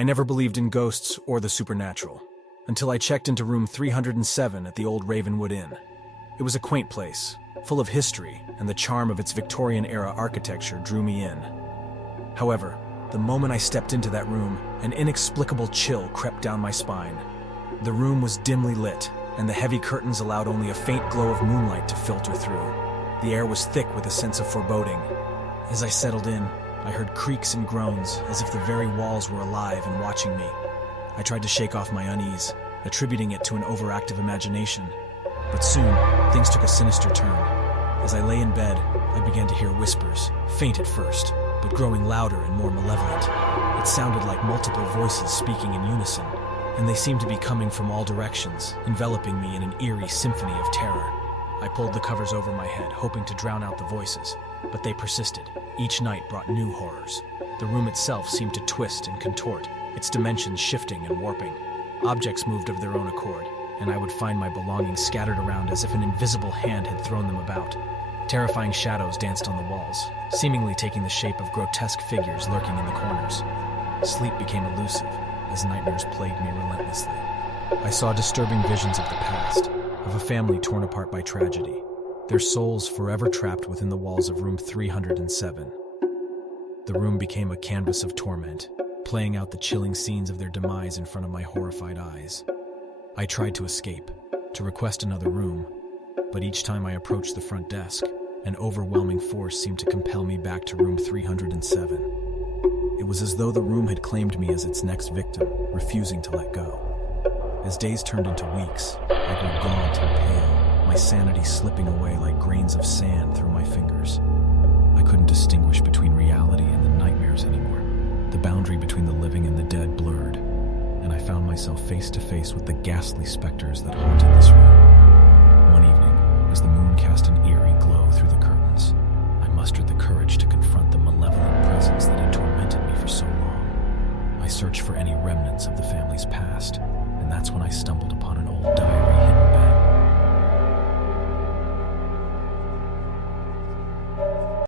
I never believed in ghosts or the supernatural, until I checked into room 307 at the old Ravenwood Inn. It was a quaint place, full of history, and the charm of its Victorian-era architecture drew me in. However, the moment I stepped into that room, an inexplicable chill crept down my spine. The room was dimly lit, and the heavy curtains allowed only a faint glow of moonlight to filter through. The air was thick with a sense of foreboding. As I settled in, I heard creaks and groans, as if the very walls were alive and watching me. I tried to shake off my unease, attributing it to an overactive imagination. But soon, things took a sinister turn. As I lay in bed, I began to hear whispers, faint at first, but growing louder and more malevolent. It sounded like multiple voices speaking in unison, and they seemed to be coming from all directions, enveloping me in an eerie symphony of terror. I pulled the covers over my head, hoping to drown out the voices, but they persisted. Each night brought new horrors. The room itself seemed to twist and contort, its dimensions shifting and warping. Objects moved of their own accord, and I would find my belongings scattered around as if an invisible hand had thrown them about. Terrifying shadows danced on the walls, seemingly taking the shape of grotesque figures lurking in the corners. Sleep became elusive, as nightmares plagued me relentlessly. I saw disturbing visions of the past, of a family torn apart by tragedy, their souls forever trapped within the walls of room 307. The room became a canvas of torment, playing out the chilling scenes of their demise in front of my horrified eyes. I tried to escape, to request another room, but each time I approached the front desk, an overwhelming force seemed to compel me back to room 307. It was as though the room had claimed me as its next victim, refusing to let go. As days turned into weeks, I grew gaunt and pale, my sanity slipping away like grains of sand through my fingers. I couldn't distinguish between reality and the nightmares anymore. The boundary between the living and the dead blurred, and I found myself face to face with the ghastly specters that haunted this room. One evening, as the moon cast